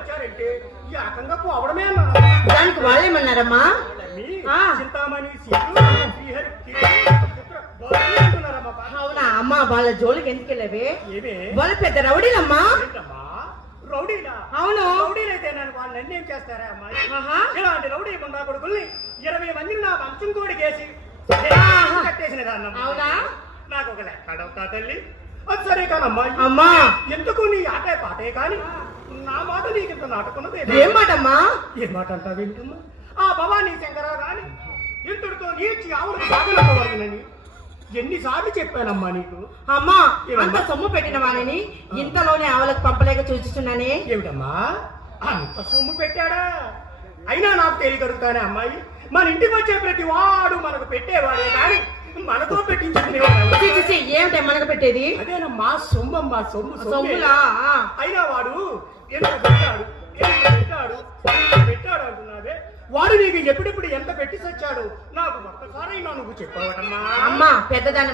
వచ్చారంటే ఈ రకంగా పోవడమే దానికి వాళ్ళేమన్నారమ్మా? చింతామణి అవునా అమ్మా? వాళ్ళ జోలికి ఎందుకు వెళ్ళవే? ఏమే వాళ్ళ పెద్ద రౌడీలమ్మా. రౌడీలా? అవును. రౌడీలైతే నన్ను వాళ్ళు నన్నేం చేస్తారా అమ్మాయి? ఇలాంటి రౌడీ ఉండా కొడుకుల్ని 20 మందిని నా మంచం కోడికేసి కట్టేసిన దాన్ని. అవునా? నాకు ఒక లెక్క అడవుతా తల్లి. అది సరే కానమ్మాయి, అమ్మా ఎందుకు నీ ఆటే పాటే కాని నా మాట నీకు ఇంత నాటుకున్నది ఏం మాటమ్మా? ఏ మాట అంటా వింటున్నా? ఆ భవానీ శంకరా గాని ఇంతటితో నీచి ఆవులకు సాగలపోవాలని ఎన్నిసార్లు చెప్పానమ్మా నీకు? అమ్మా అంత సొమ్ము పెట్టిన వాణిని ఇంతలోనే ఆవులకు పంపలేక చూస్తున్నానే. ఏమిటమ్మా అంత సొమ్ము పెట్టాడా? అయినా నాకు తెలియగలుగుతానే అమ్మాయి, మన ఇంటికి వచ్చే ప్రతి వాడు మనకు పెట్టేవాడే కానీ మనతో పెట్టించుకునేవాడు. ఏమిటే మనకు పెట్టేది? అదేనమ్మా సొమ్మమ్మా, సొమ్ము సొమ్ములా? అయినా వాడు ఎంత పెట్టాడు పెట్టాడు అంటున్నావే, వాడు నీకు ఎప్పుడెప్పుడు ఎంత పెట్టి చచ్చాడు నాకు ఒక్కసారైనా నువ్వు చెప్పావటమ్మా. అమ్మా పెద్దదాని